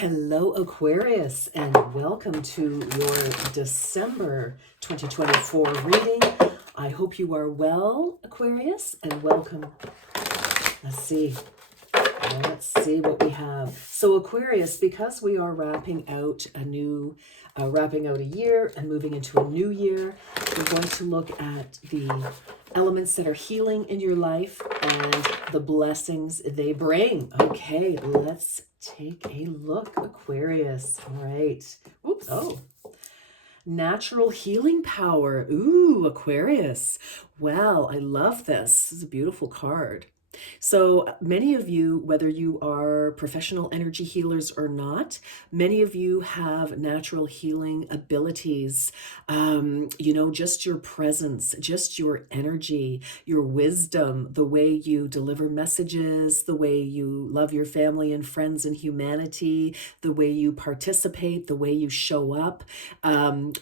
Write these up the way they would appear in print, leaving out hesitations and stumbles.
Hello, Aquarius, and welcome to your December 2024 reading. I hope you are well, Aquarius, and welcome. Let's see. Let's see what we have. So Aquarius, because we are wrapping out a year and moving into a new year, we're going to look at the elements that are healing in your life and the blessings they bring. Okay, let's take a look, Aquarius. All right. Oops. Oh. Natural healing power. Ooh, Aquarius. Well, I love this. This is a beautiful card. So many of you, whether you are professional energy healers or not, many of you have natural healing abilities. Just your presence, just your energy, your wisdom, the way you deliver messages, the way you love your family and friends and humanity, the way you participate, the way you show up.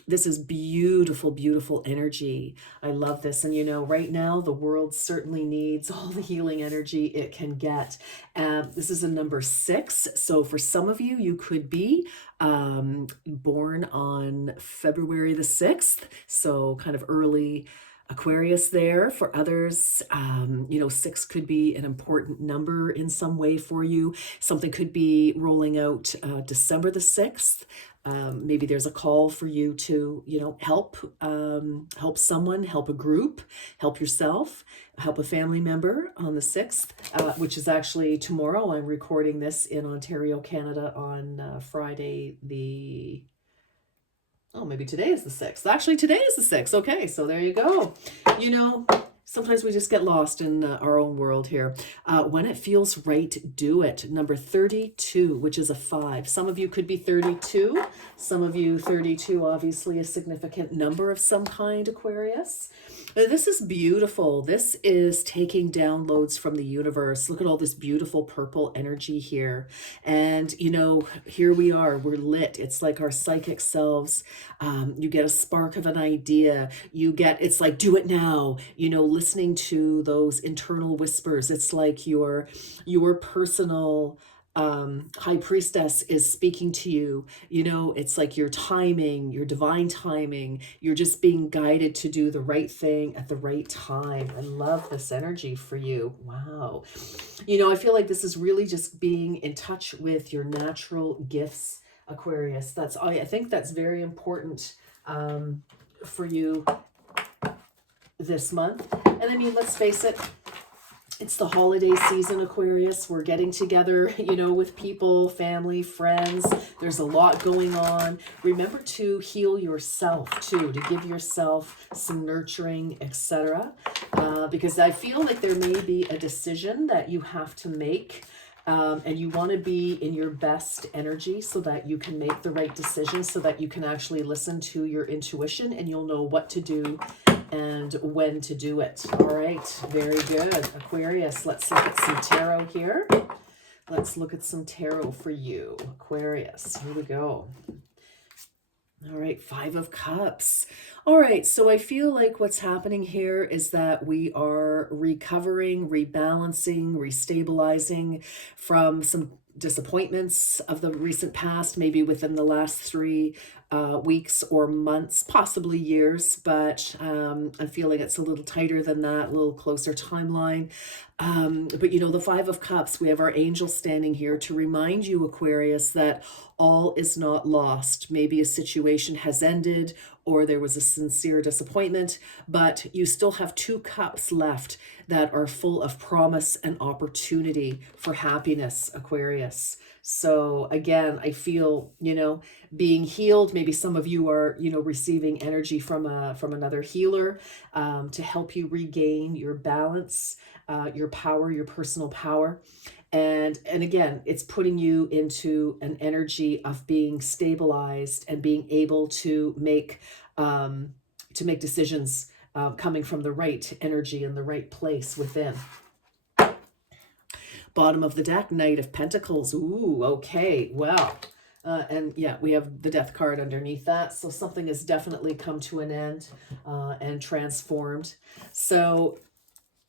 This is beautiful, beautiful energy. I love this. And right now the world certainly needs all the healing energy it can get. This is a number 6. So for some of you, you could be born on February the 6th. So kind of early Aquarius there. For others, 6 could be an important number in some way for you. Something could be rolling out December the 6th. Maybe there's a call for you to, help someone, help a group, help yourself, help a family member on the 6th, which is actually tomorrow. I'm recording this in Ontario, Canada on Friday maybe today is the 6th. Actually, today is the 6th. Okay, so there you go. Sometimes we just get lost in our own world here. When it feels right, do it. Number 32, which is a 5. Some of you could be 32. Some of you 32, obviously a significant number of some kind, Aquarius. This is beautiful. This is taking downloads from the universe. Look at all this beautiful purple energy here. And, here we are. We're lit. It's like our psychic selves. You get a spark of an idea. It's like, do it now. Listening to those internal whispers. It's like your personal high priestess is speaking to you. It's like your timing, your divine timing. You're just being guided to do the right thing at the right time. I love this energy for you. Wow. I feel like this is really just being in touch with your natural gifts, Aquarius. I think that's very important for you this month. And I mean, let's face it, it's the holiday season, Aquarius. We're getting together, with people, family, friends. There's a lot going on. Remember to heal yourself too, to give yourself some nurturing, etc. Because I feel like there may be a decision that you have to make. And you want to be in your best energy so that you can make the right decision, so that you can actually listen to your intuition and you'll know what to do and when to do it. All right, very good. Aquarius, let's look at some tarot here. Let's look at some tarot for you, Aquarius. Here we go. All right, 5 of Cups. All right, so I feel like what's happening here is that we are recovering, rebalancing, restabilizing from some disappointments of the recent past, maybe within the last 3 weeks or months, possibly years, but I'm feeling it's a little tighter than that, a little closer timeline. But the 5 of Cups, we have our angel standing here to remind you, Aquarius, that all is not lost. Maybe a situation has ended or there was a sincere disappointment, but you still have 2 cups left that are full of promise and opportunity for happiness, Aquarius. So again, I feel, being healed. Maybe some of you are, receiving energy from another healer to help you regain your balance, your power, your personal power. And again, it's putting you into an energy of being stabilized and being able to make decisions coming from the right energy and the right place within. Bottom of the deck, Knight of Pentacles. Ooh, okay, well. And yeah, we have the Death card underneath that. So something has definitely come to an end and transformed. So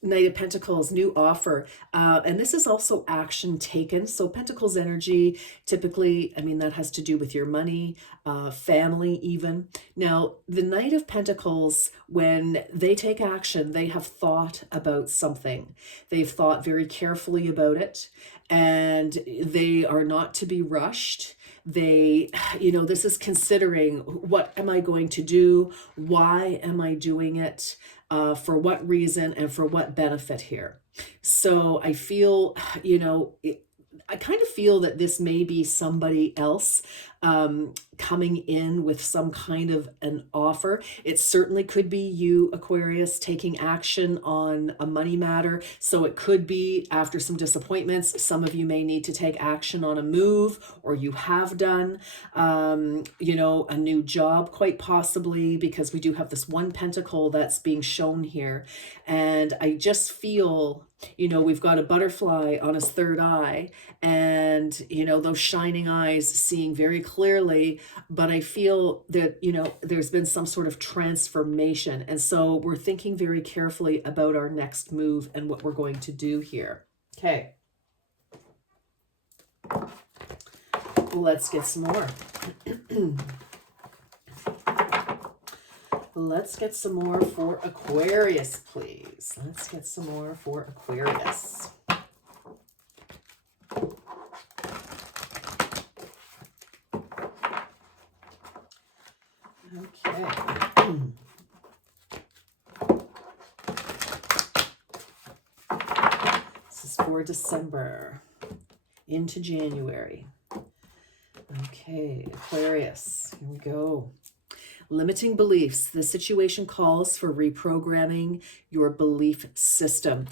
Knight of Pentacles, new offer. And this is also action taken. So Pentacles energy, typically, I mean, that has to do with your money, family even. Now, the Knight of Pentacles, when they take action, they have thought about something. They've thought very carefully about it, and they are not to be rushed. They, this is considering, what am I going to do? Why am I doing it? For what reason and for what benefit here? So I feel, I kind of feel that this may be somebody else coming in with some kind of an offer. It certainly could be you, Aquarius, taking action on a money matter. So it could be after some disappointments. Some of you may need to take action on a move, or you have done, a new job, quite possibly, because we do have this one pentacle that's being shown here. And I just feel, we've got a butterfly on his third eye, and, those shining eyes seeing very clearly, but I feel that, there's been some sort of transformation. And so we're thinking very carefully about our next move and what we're going to do here. Okay. Let's get some more. Let's get some more for Aquarius, please. Let's get some more for Aquarius. Okay. This is for December into January. Okay, Aquarius, here we go. Limiting beliefs. The situation calls for reprogramming your belief system.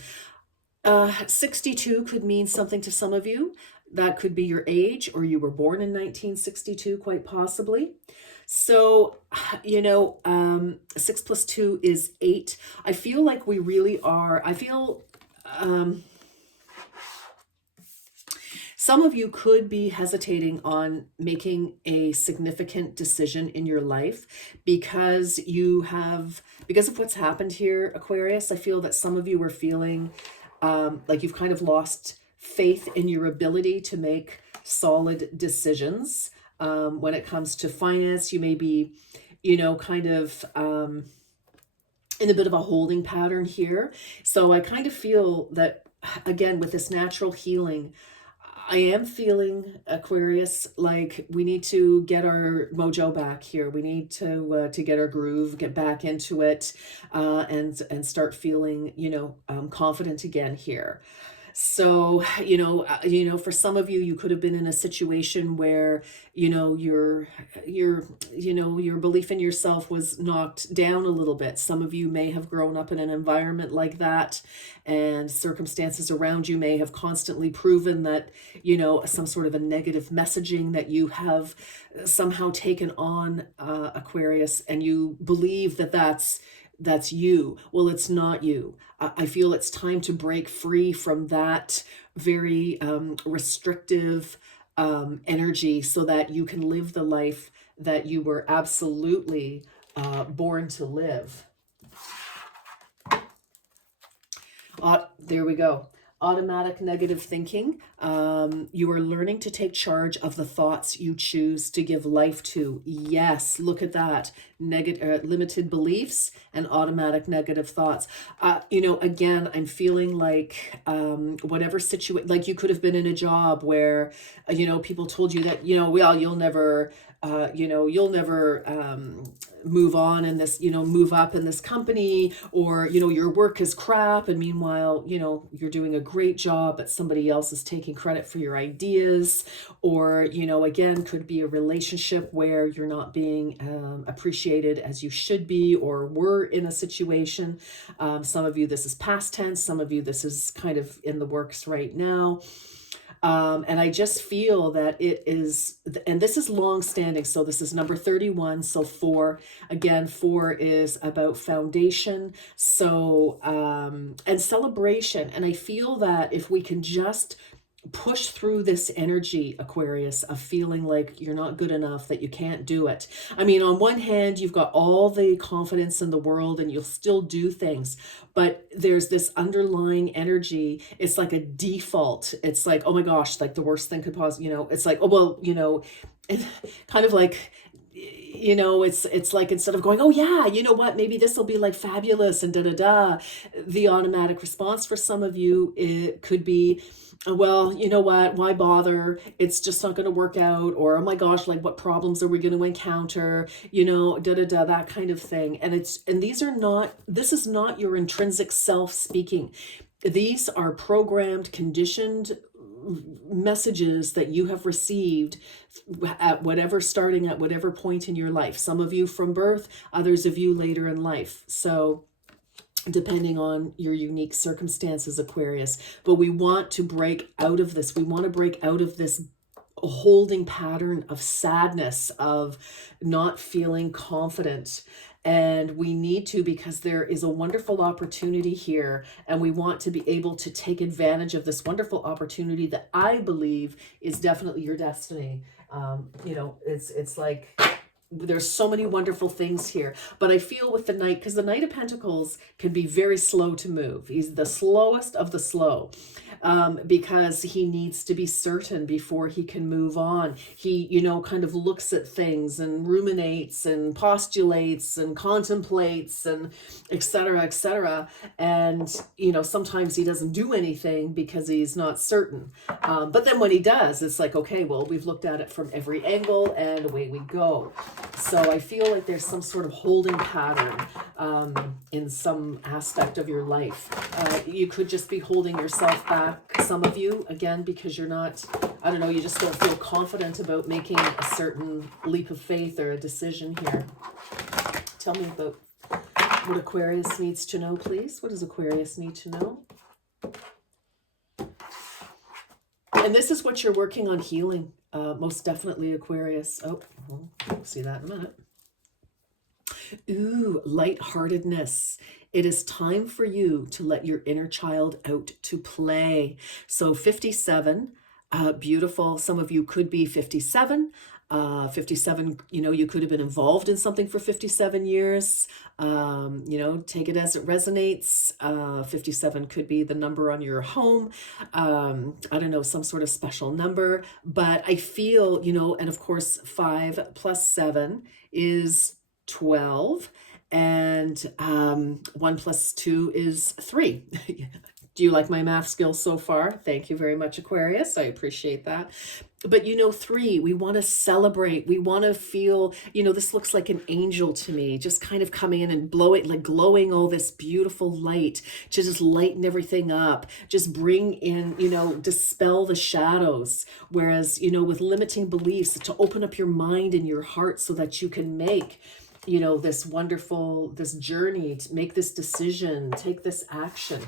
62 could mean something to some of you. That could be your age, or you were born in 1962, quite possibly. So, 6 plus 2 is 8. I feel like we really are, some of you could be hesitating on making a significant decision in your life because of what's happened here, Aquarius. I feel that some of you are feeling like you've kind of lost faith in your ability to make solid decisions. When it comes to finance, you may be, kind of in a bit of a holding pattern here. So I kind of feel that, again, with this natural healing, I am feeling, Aquarius, like we need to get our mojo back here. We need to get our groove, get back into it, and start feeling, confident again here. So, for some of you, you could have been in a situation where, your belief in yourself was knocked down a little bit. Some of you may have grown up in an environment like that, and circumstances around you may have constantly proven that, some sort of a negative messaging that you have somehow taken on, Aquarius, and you believe that that's you. Well, it's not you. I feel it's time to break free from that very restrictive energy so that you can live the life that you were absolutely born to live. There we go. Automatic negative thinking. You are learning to take charge of the thoughts you choose to give life to. Yes, look at that. Limited beliefs and automatic negative thoughts. Again, I'm feeling like whatever situation, like you could have been in a job where, people told you that, well, you'll never move on in this, move up in this company, or, your work is crap. And meanwhile, you're doing a great job, but somebody else is taking credit for your ideas. Or, again, could be a relationship where you're not being appreciated as you should be, or were in a situation. Some of you, this is past tense. Some of you, this is kind of in the works right now. And I just feel that it is, and this is long standing. So this is number 31. So 4 is about foundation. So, and celebration. And I feel that if we can just push through this energy, Aquarius, of feeling like you're not good enough, that you can't do it. I mean, on one hand, you've got all the confidence in the world and you'll still do things, but there's this underlying energy. It's like a default. It's like, oh my gosh, like the worst thing could possibly, it's like, oh, well, kind of like, it's like, instead of going, oh yeah, you know what, maybe this will be like fabulous and da da da, the automatic response for some of you, it could be, well, you know what, why bother, it's just not going to work out, or oh my gosh, like what problems are we going to encounter, da da da, that kind of thing. And this is not your intrinsic self speaking. These are programmed, conditioned messages that you have received starting at whatever point in your life. Some of you from birth, others of you later in life. So depending on your unique circumstances, Aquarius. But we want to break out of this. We want to break out of this holding pattern of sadness, of not feeling confident. And we need to, because there is a wonderful opportunity here, and we want to be able to take advantage of this wonderful opportunity that I believe is definitely your destiny. It's like, there's so many wonderful things here, but I feel with the Knight, because the Knight of Pentacles can be very slow to move. He's the slowest of the slow, because he needs to be certain before he can move on. He, kind of looks at things and ruminates and postulates and contemplates and et cetera, et cetera. And, sometimes he doesn't do anything because he's not certain. But then when he does, it's like, okay, well, we've looked at it from every angle and away we go. So I feel like there's some sort of holding pattern in some aspect of your life. You could just be holding yourself back, some of you, again, because you're not, I don't know, you just don't feel confident about making a certain leap of faith or a decision here. Tell me about what Aquarius needs to know, please. What does Aquarius need to know? And this is what you're working on healing. Most definitely, Aquarius. Oh, we'll see that in a minute. Ooh, lightheartedness. It is time for you to let your inner child out to play. So 57, beautiful. Some of you could be 57. 57, you could have been involved in something for 57 years. Take it as it resonates. 57 could be the number on your home. I don't know, some sort of special number, but I feel, and of course, 5 plus 7 is 12, and 1 plus 2 is 3. Do you like my math skills so far? Thank you very much, Aquarius. I appreciate that. But 3, we want to celebrate. We want to feel, this looks like an angel to me, just kind of coming in and glowing all this beautiful light to just lighten everything up, just bring in, dispel the shadows. Whereas, with limiting beliefs, to open up your mind and your heart so that you can make, this journey, to make this decision, take this action.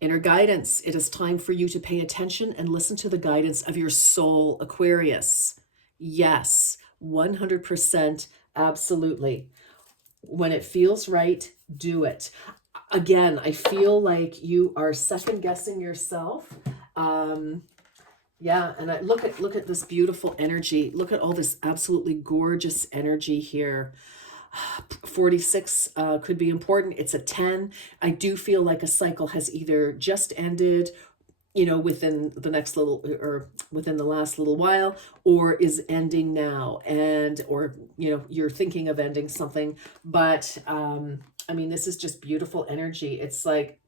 Inner guidance. It is time for you to pay attention and listen to the guidance of your soul, Aquarius. Yes, 100%, absolutely. When it feels right, do it. Again, I feel like you are second guessing yourself. Yeah, and I look at this beautiful energy. Look at all this absolutely gorgeous energy here. 46 could be important. It's a 10. I do feel like a cycle has either just ended, within the next little, or within the last little while, or is ending now, or you're thinking of ending something. But this is just beautiful energy. It's like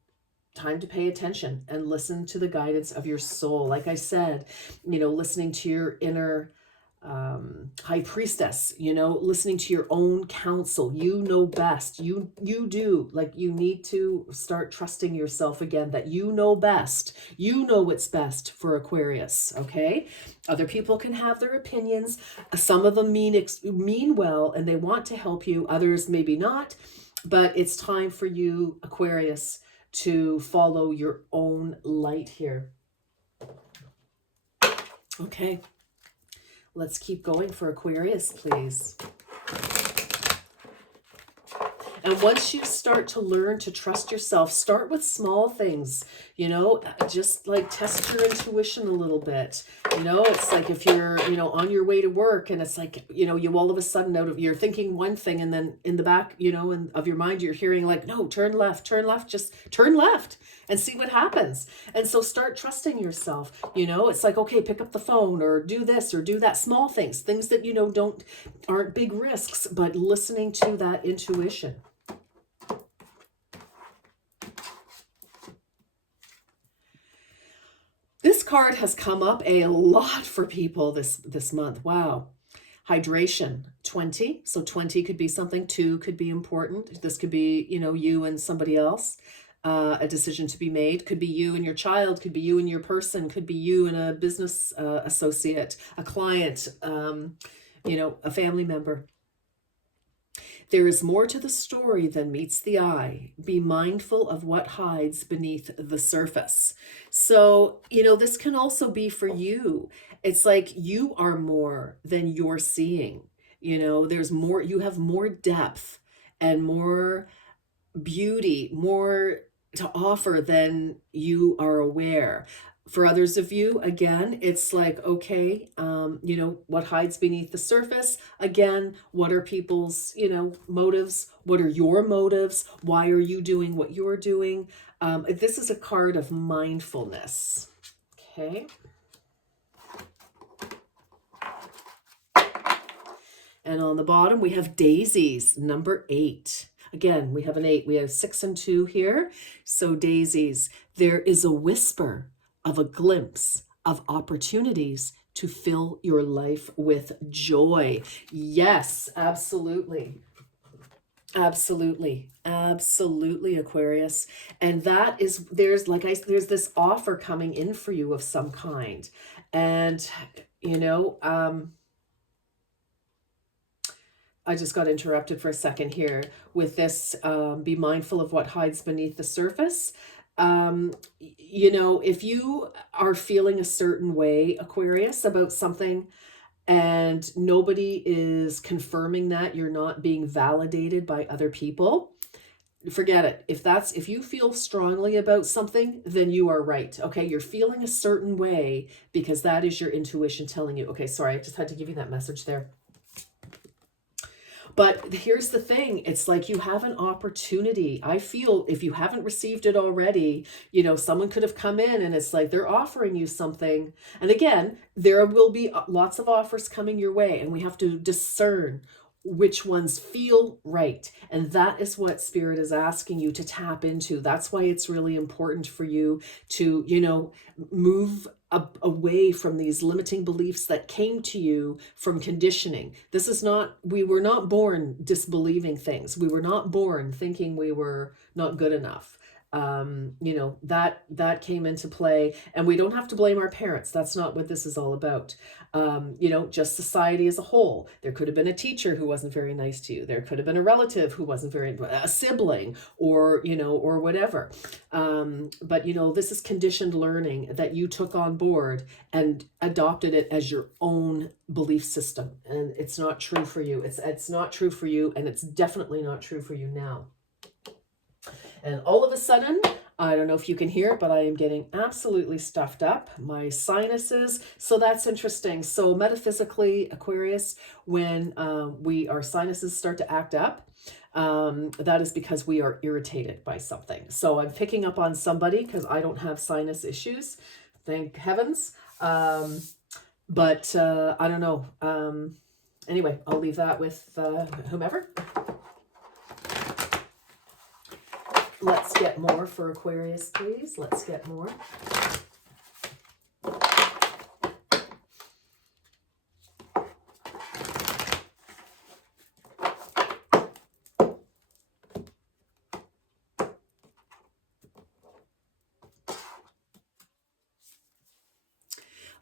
time to pay attention and listen to the guidance of your soul. Like I said, listening to your inner high priestess, listening to your own counsel. You know best. You do. Like, you need to start trusting yourself again, that you know best. You know what's best for Aquarius. Okay. Other people can have their opinions. Some of them mean well and they want to help you. Others maybe not. But it's time for you, Aquarius, to follow your own light here. Okay. Let's keep going for Aquarius, please. And once you start to learn to trust yourself, start with small things, just like test your intuition a little bit. It's like if you're, on your way to work and it's like, you all of a sudden you're thinking one thing and then in the back, of your mind, you're hearing like, no, turn left, just turn left and see what happens. And so start trusting yourself. It's like, okay, pick up the phone or do this or do that. Small things that, aren't big risks, but listening to that intuition. This card has come up a lot for people this month. Wow. Hydration, 20. So 20 could be something, 2 could be important. This could be, you and somebody else, a decision to be made. Could be you and your child, could be you and your person, could be you and a business associate, a client, a family member. There is more to the story than meets the eye. Be mindful of what hides beneath the surface. So, this can also be for you. It's like you are more than you're seeing. There's more, you have more depth and more beauty, more to offer than you are aware. For others of you, again, it's like, okay, what hides beneath the surface? Again, what are people's, motives? What are your motives? Why are you doing what you're doing? This is a card of mindfulness. Okay. And on the bottom, we have daisies, number 8. Again, we have an 8. We have 6 and 2 here. So daisies, there is a whisper of a glimpse of opportunities to fill your life with joy. Yes, absolutely. Absolutely. Absolutely, Aquarius. And that is, there's this offer coming in for you of some kind. And, I just got interrupted for a second here with this, be mindful of what hides beneath the surface. If you are feeling a certain way, Aquarius, about something and nobody is confirming that, you're not being validated by other people, forget it. If you feel strongly about something, then you are right. Okay. You're feeling a certain way because that is your intuition telling you. Okay. Sorry. I just had to give you that message there. But here's the thing. It's like you have an opportunity. I feel if you haven't received it already, someone could have come in and it's like they're offering you something. And again, there will be lots of offers coming your way and we have to discern which ones feel right. And that is what Spirit is asking you to tap into. That's why it's really important for you to, move away from these limiting beliefs that came to you from conditioning. We were not born disbelieving things. We were not born thinking we were not good enough. That came into play, and we don't have to blame our parents. That's not what this is all about. Just society as a whole. There could have been a teacher who wasn't very nice to you. There could have been a relative who wasn't a sibling or whatever. But this is conditioned learning that you took on board and adopted it as your own belief system. And it's not true for you. It's not true for you. And it's definitely not true for you now. And all of a sudden, I don't know if you can hear it, but I am getting absolutely stuffed up, my sinuses. So that's interesting. So metaphysically, Aquarius, when our sinuses start to act up, that is because we are irritated by something. So I'm picking up on somebody because I don't have sinus issues, thank heavens. But I don't know. Anyway, I'll leave that with whomever. Let's get more for Aquarius, please. Let's get more.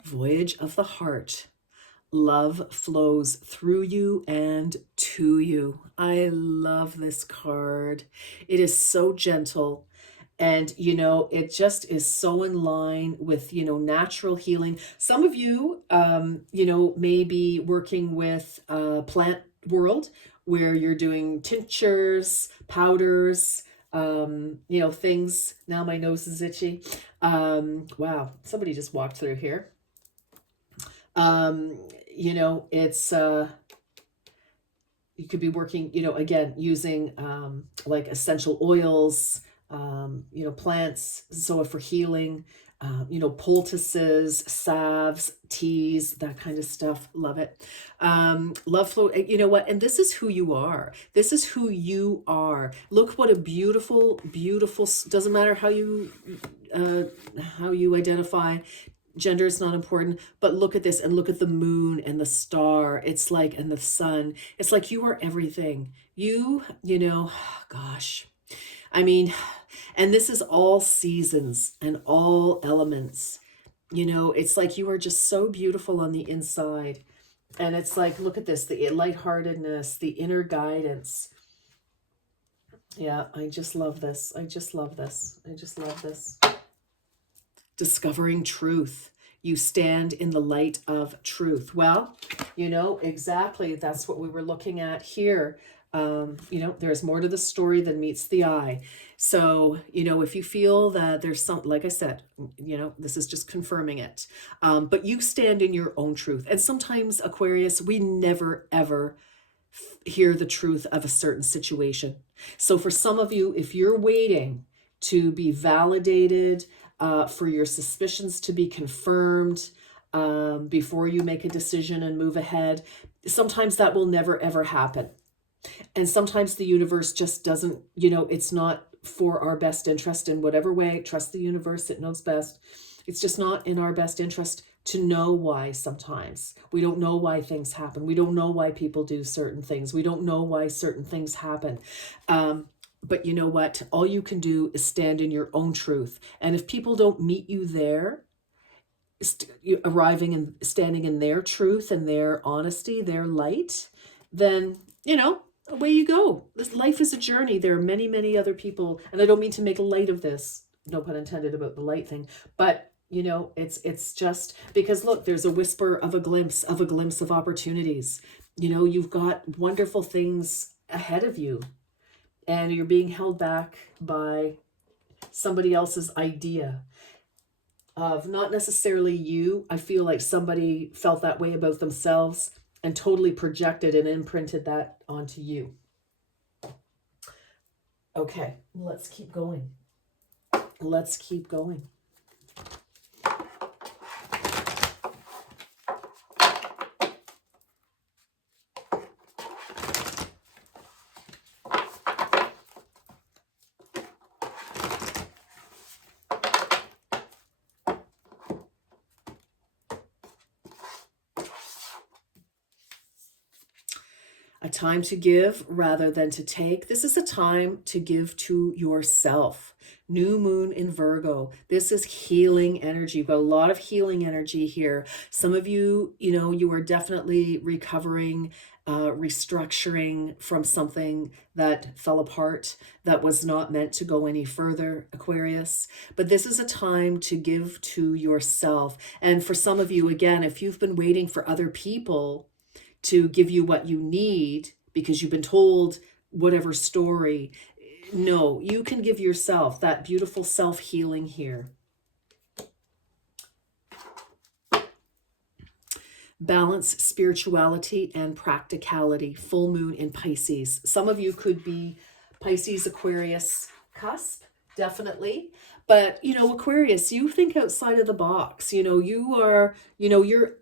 Voyage of the heart. Love flows through you and to you. I love this card. It is so gentle. And, it just is so in line with, natural healing. Some of you, may be working with plant world where you're doing tinctures, powders, you know, things. Now my nose is itchy. Wow, somebody just walked through here. You know, it's you could be working, you know, again, using like essential oils, you know, plants, so for healing, you know, poultices, salves, teas, that kind of stuff. Love it. Love flow. You know what? And this is who you are. This is who you are. Look what a beautiful, beautiful, doesn't matter how you identify. Gender is not important, but look at this and look at the moon and the star. It's like, and the sun. It's like you are everything. You know, gosh. I mean, and this is all seasons and all elements. You know, it's like you are just so beautiful on the inside. And it's like, look at this, the lightheartedness, the inner guidance. Yeah, I just love this. I just love this. I just love this. Discovering truth. You stand in the light of truth. Well, you know, exactly. That's what we were looking at here. You know, there's more to the story than meets the eye. So, you know, if you feel that there's some, like I said, you know, this is just confirming it. But you stand in your own truth. And sometimes, Aquarius, we never, ever hear the truth of a certain situation. So for some of you, if you're waiting to be validated, for your suspicions to be confirmed before you make a decision and move ahead, sometimes that will never, ever happen. And sometimes the universe just doesn't, you know, it's not for our best interest in whatever way. Trust the universe, it knows best. It's just not in our best interest to know why sometimes. We don't know why things happen. We don't know why people do certain things. We don't know why certain things happen. But you know what? All you can do is stand in your own truth. And if people don't meet you there, arriving and standing in their truth and their honesty, their light, then, you know, away you go. This life is a journey. There are many, many other people. And I don't mean to make light of this, no pun intended about the light thing, but you know, it's just because look, there's a whisper of a glimpse of opportunities. You know, you've got wonderful things ahead of you. And you're being held back by somebody else's idea of not necessarily you. I feel like somebody felt that way about themselves and totally projected and imprinted that onto you. Okay, let's keep going. Let's keep going. A time to give rather than to take. This is a time to give to yourself. New moon in Virgo. This is healing energy. You've got a lot of healing energy here. Some of you, you know, you are definitely recovering, restructuring from something that fell apart, that was not meant to go any further, Aquarius. But this is a time to give to yourself. And for some of you, again, if you've been waiting for other people to give you what you need because you've been told whatever story, no, you can give yourself that beautiful self-healing here. Balance spirituality and practicality. Full moon in Pisces. Some of you could be Pisces, Aquarius cusp, definitely. But, you know, Aquarius, you think outside of the box. You know, you are, you know, you're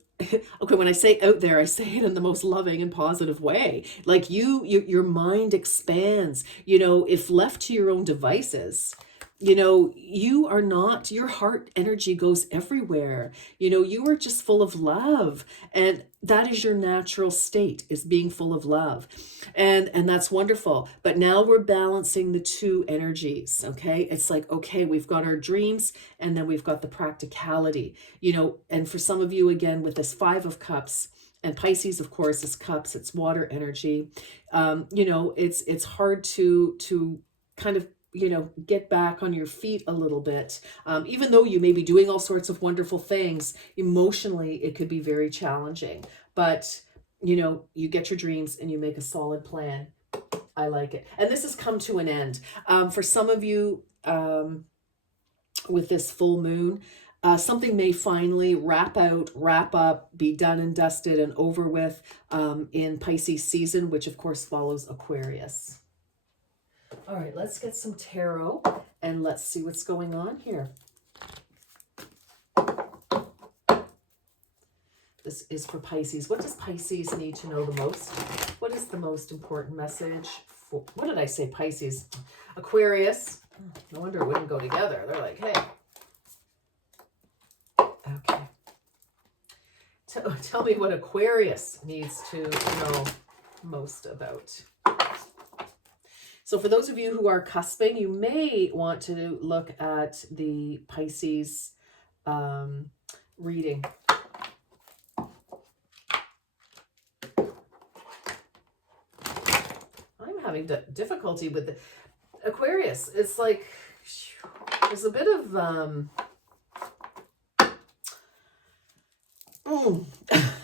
okay, when I say out there, I say it in the most loving and positive way. Like your mind expands. You know, if left to your own devices, you know, you are not, your heart energy goes everywhere. You know, you are just full of love. And that is your natural state, is being full of love. And that's wonderful. But now we're balancing the two energies, okay? It's like, okay, we've got our dreams and then we've got the practicality, you know, and for some of you, again, with this 5 of Cups, and Pisces, of course, is cups, it's water energy. You know, it's hard to kind of, you know, get back on your feet a little bit. Even though you may be doing all sorts of wonderful things, emotionally, it could be very challenging. But, you know, you get your dreams and you make a solid plan. I like it. And this has come to an end. For some of you, with this full moon, something may finally wrap up, be done and dusted and over with in Pisces season, which of course follows Aquarius. All right, let's get some tarot and let's see what's going on here. This is for Pisces. What does Pisces need to know the most? What is the most important message for, what did I say, Pisces? Aquarius. No wonder it wouldn't go together. They're like, hey. Okay. Tell me what Aquarius needs to know most about. So for those of you who are cusping, you may want to look at the Pisces reading. I'm having difficulty with the Aquarius. It's like there's a bit of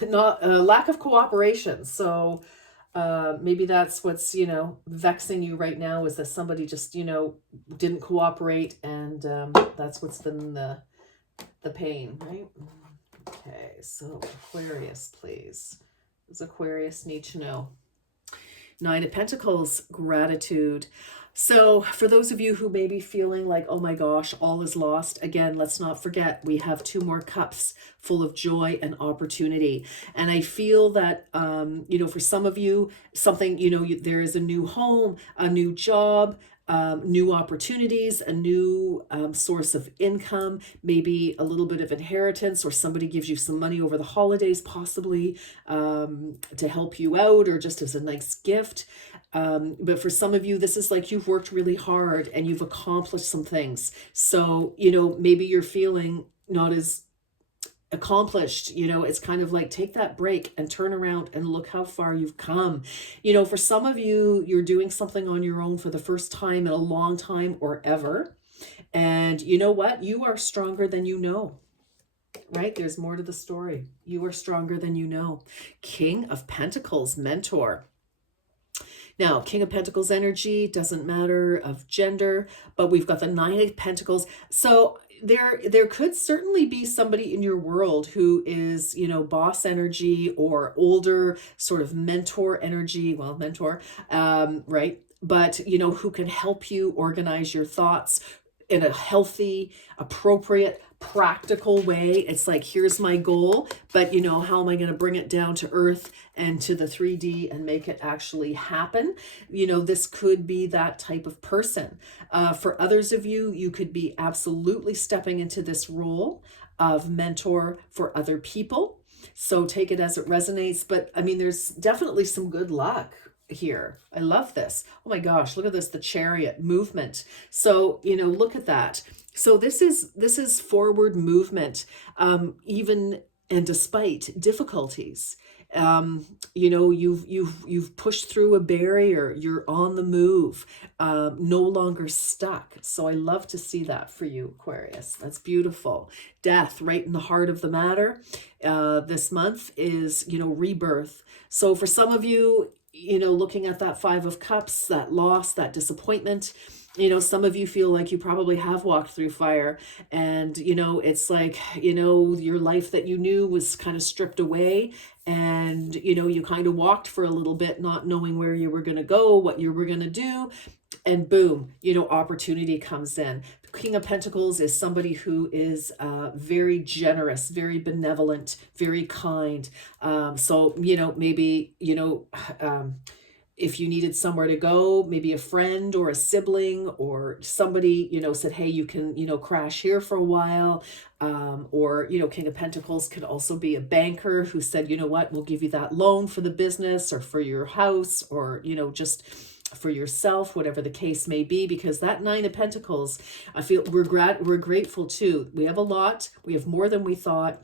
not lack of cooperation. So maybe that's what's, you know, vexing you right now, is that somebody just, you know, didn't cooperate, and that's what's been the pain, right? Okay, so Aquarius, please. What does Aquarius need to know? Nine of Pentacles, gratitude. So for those of you who may be feeling like, oh my gosh, all is lost, again, let's not forget we have 2 more cups full of joy and opportunity. And I feel that, you know, for some of you, something, you know, there is a new home, a new job, new opportunities, a new source of income, maybe a little bit of inheritance, or somebody gives you some money over the holidays, possibly to help you out, or just as a nice gift. But for some of you, this is like you've worked really hard and you've accomplished some things. So, you know, maybe you're feeling not as accomplished. You know, it's kind of like, take that break and turn around and look how far you've come. You know, for some of you, you're doing something on your own for the first time in a long time or ever. And you know what? You are stronger than you know. Right? There's more to the story. You are stronger than you know. King of Pentacles, mentor. Now, King of Pentacles energy, doesn't matter of gender, but we've got the Nine of Pentacles. So there could certainly be somebody in your world who is, you know, boss energy or older sort of mentor energy. Well, mentor, right? But, you know, who can help you organize your thoughts in a healthy, appropriate, practical way. It's like, here's my goal, but you know, how am I going to bring it down to earth and to the 3D and make it actually happen? You know, this could be that type of person. For others of you, you could be absolutely stepping into this role of mentor for other people. So take it as it resonates. But I mean, there's definitely some good luck here. I love this. Oh my gosh, look at this, the Chariot movement. So, you know, look at that. So this is forward movement, even and despite difficulties. You know, you've pushed through a barrier, you're on the move, no longer stuck. So I love to see that for you, Aquarius. That's beautiful. Death, right in the heart of the matter. This month is, you know, rebirth. So for some of you, you know, looking at that 5 of Cups, that loss, that disappointment, you know, some of you feel like you probably have walked through fire, and, you know, it's like, you know, your life that you knew was kind of stripped away, and, you know, you kind of walked for a little bit, not knowing where you were going to go, what you were going to do, and boom, you know, opportunity comes in. The King of Pentacles is somebody who is very generous, very benevolent, very kind. So, you know, maybe, you know, if you needed somewhere to go, maybe a friend or a sibling or somebody, you know, said, hey, you can, you know, crash here for a while. Or, you know, King of Pentacles could also be a banker who said, you know what, we'll give you that loan for the business or for your house, or, you know, just for yourself, whatever the case may be, because that 9 of Pentacles, I feel we're grateful too. We have a lot, we have more than we thought.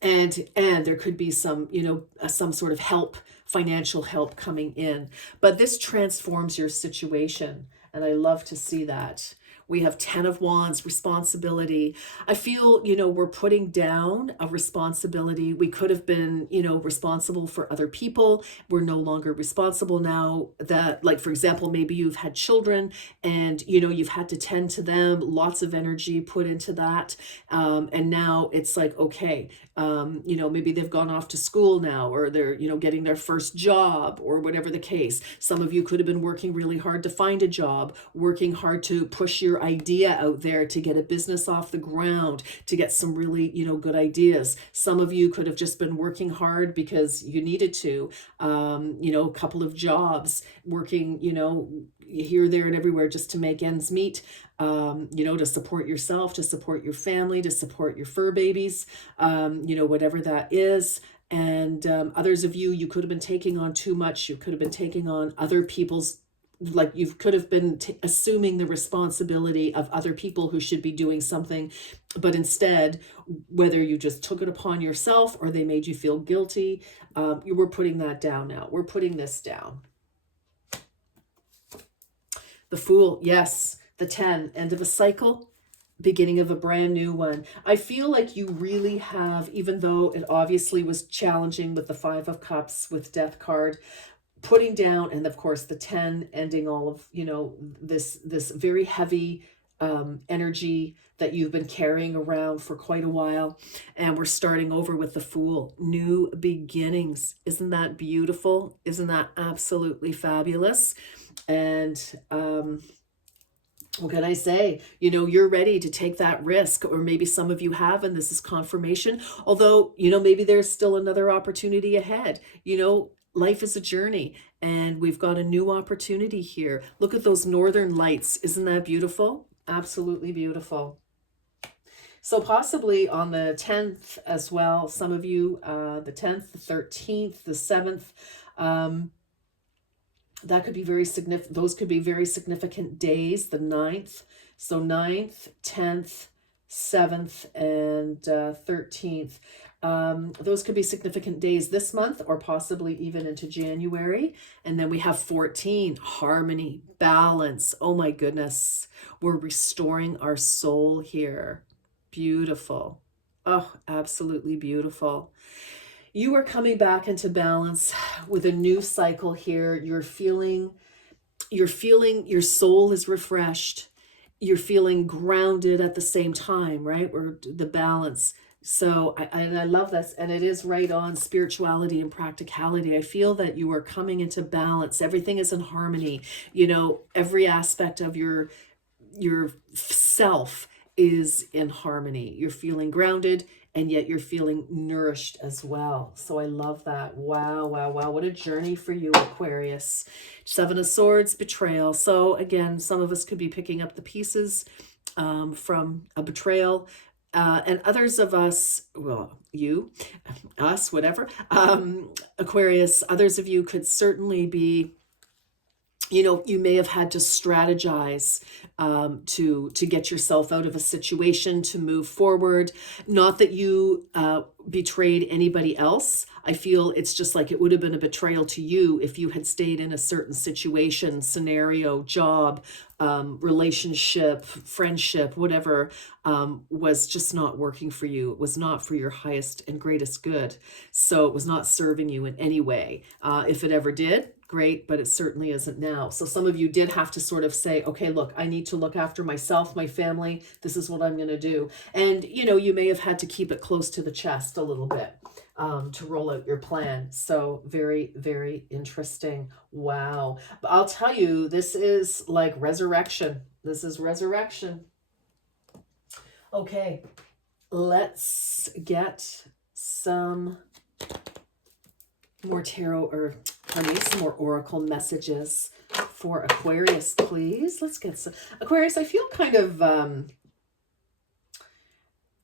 And there could be some, you know, some sort of help, financial help coming in, but this transforms your situation. And I love to see that. We have 10 of Wands, responsibility. I feel, you know, we're putting down a responsibility. We could have been, you know, responsible for other people. We're no longer responsible now. That, like, for example, maybe you've had children and, you know, you've had to tend to them, lots of energy put into that. And now it's like, okay, you know, maybe they've gone off to school now, or they're, you know, getting their first job, or whatever the case. Some of you could have been working really hard to find a job, working hard to push your idea out there, to get a business off the ground, to get some really, you know, good ideas. Some of you could have just been working hard because you needed to, you know, a couple of jobs, working, you know, here, there, and everywhere just to make ends meet, you know, to support yourself, to support your family, to support your fur babies, you know, whatever that is. And others of you, you could have been taking on too much. You could have been taking on other people's, like, you could have been assuming the responsibility of other people who should be doing something, but instead, whether you just took it upon yourself or they made you feel guilty, you were putting that down now. We're putting this down. The Fool, yes. The 10, end of a cycle, beginning of a brand new one. I feel like you really have, even though it obviously was challenging with the 5 of Cups, with Death card, putting down, and of course the 10 ending all of, you know, this very heavy energy that you've been carrying around for quite a while. And we're starting over with the Fool. New beginnings. Isn't that beautiful? Isn't that absolutely fabulous? And what can I say? You know, you're ready to take that risk, or maybe some of you have, and this is confirmation. Although, you know, maybe there's still another opportunity ahead. You know, life is a journey, and we've got a new opportunity here. Look at those northern lights. Isn't that beautiful? Absolutely beautiful. So possibly on the 10th as well, some of you, the 10th, the 13th, the 7th, that could be very significant. Those could be very significant days. The 9th, so 9th, 10th, 7th, and 13th. Those could be significant days this month, or possibly even into January. And then we have 14, harmony, balance. Oh my goodness. We're restoring our soul here. Beautiful. Oh, absolutely beautiful. You are coming back into balance with a new cycle here. You're feeling your soul is refreshed. You're feeling grounded at the same time, right? Or the balance. So I love this, and it is right on spirituality and practicality. I feel that you are coming into balance. Everything is in harmony. You know, every aspect of your self is in harmony. You're feeling grounded, and yet you're feeling nourished as well. So I love that. Wow, wow, wow. What a journey for you, Aquarius. 7 of Swords, betrayal. So again, some of us could be picking up the pieces from a betrayal. And others of us, well, you, us, whatever, Aquarius, others of you could certainly be, you know, you may have had to strategize to get yourself out of a situation, to move forward. Not that you betrayed anybody else. I feel it's just like it would have been a betrayal to you if you had stayed in a certain situation, scenario, job, relationship, friendship, whatever, was just not working for you. It was not for your highest and greatest good. So it was not serving you in any way. If it ever did, great, but it certainly isn't now. So some of you did have to sort of say, okay, look, I need to look after myself, my family. This is what I'm going to do. And, you know, you may have had to keep it close to the chest a little bit to roll out your plan. So very, very interesting. Wow. But I'll tell you, this is like resurrection. This is resurrection. Okay, let's get some more tarot, or honey, some more oracle messages for Aquarius, please. Let's get some. Aquarius, I feel kind of,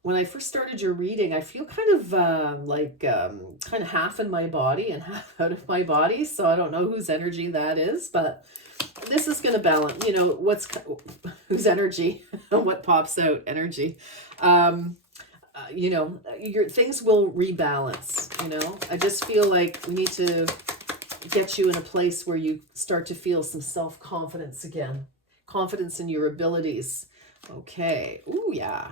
when I first started your reading, I feel kind of kind of half in my body and half out of my body. So I don't know whose energy that is, but this is going to balance, you know, whose energy, what pops out energy. You know, your things will rebalance, you know. I just feel like we need to get you in a place where you start to feel some self-confidence again. Confidence in your abilities. Okay. Ooh, yeah.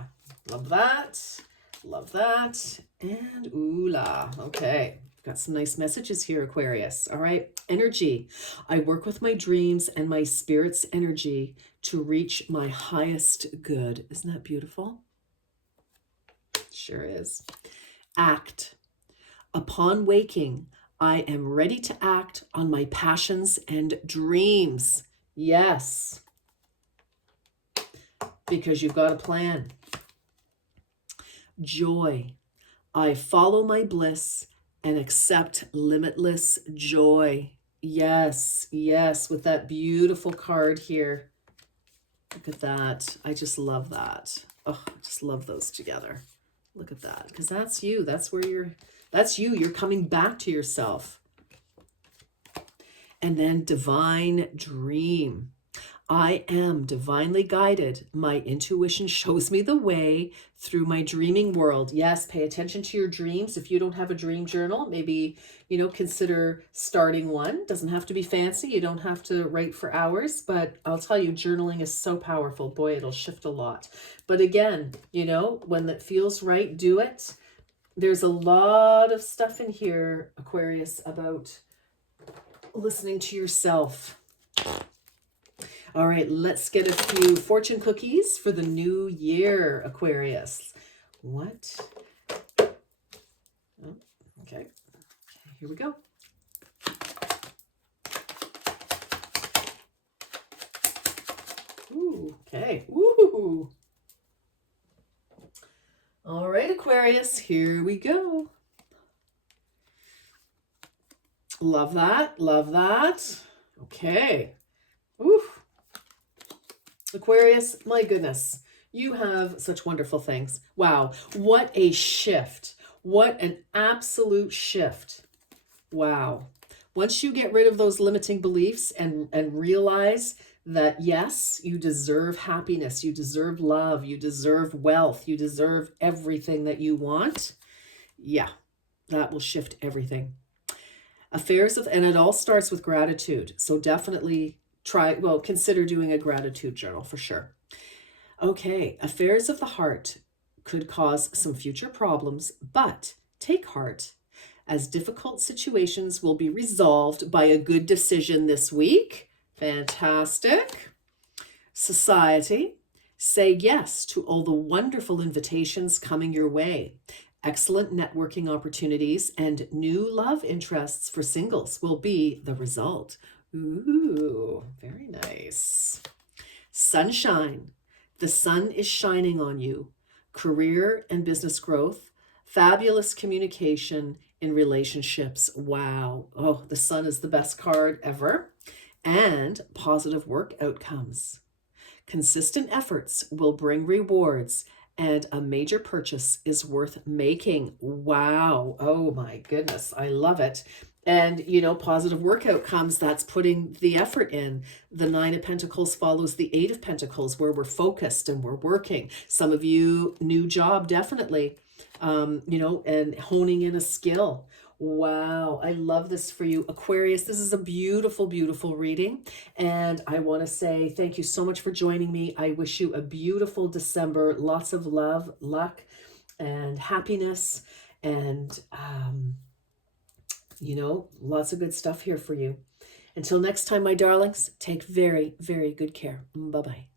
Love that. Love that. And ooh la. Okay. Got some nice messages here, Aquarius. All right. Energy. I work with my dreams and my spirit's energy to reach my highest good. Isn't that beautiful? Sure is. Act. Upon waking, I am ready to act on my passions and dreams. Yes. Because you've got a plan. Joy. I follow my bliss and accept limitless joy. Yes, yes, with that beautiful card here. Look at that. I just love that. Oh, I just love those together. Look at that. Because that's you. That's where that's you. You're coming back to yourself. And then divine dream. I am divinely guided. My intuition shows me the way through my dreaming world. Yes, pay attention to your dreams. If you don't have a dream journal, maybe, consider starting one. Doesn't have to be fancy. You don't have to write for hours, but I'll tell you, journaling is so powerful. Boy, it'll shift a lot. But again, when that feels right, do it. There's a lot of stuff in here, Aquarius, about listening to yourself. All right, let's get a few fortune cookies for the new year, Aquarius. What? Oh, okay, here we go. Ooh, okay. Ooh. All right, Aquarius, here we go. Love that. Love that. Okay. Oof. Aquarius, my goodness, you have such wonderful things. Wow, what a shift. What an absolute shift. Wow. Once you get rid of those limiting beliefs and realize that, yes, you deserve happiness, you deserve love, you deserve wealth, you deserve everything that you want, yeah, that will shift everything. And it all starts with gratitude. So definitely consider doing a gratitude journal for sure. Okay, affairs of the heart could cause some future problems, but take heart, as difficult situations will be resolved by a good decision this week. Fantastic. Society, say yes to all the wonderful invitations coming your way. Excellent networking opportunities and new love interests for singles will be the result. Ooh, very nice. Sunshine. The sun is shining on you. Career and business growth. Fabulous communication in relationships. Wow. Oh, the sun is the best card ever. And positive work outcomes. Consistent efforts will bring rewards, and a major purchase is worth making. Wow. Oh my goodness. I love it. And, positive work outcomes, that's putting the effort in. The Nine of Pentacles follows the Eight of Pentacles, where we're focused and we're working. Some of you, new job, definitely, and honing in a skill. Wow, I love this for you, Aquarius. This is a beautiful, beautiful reading. And I want to say thank you so much for joining me. I wish you a beautiful December. Lots of love, luck, and happiness. And, lots of good stuff here for you. Until next time, my darlings, take very, very good care. Bye-bye.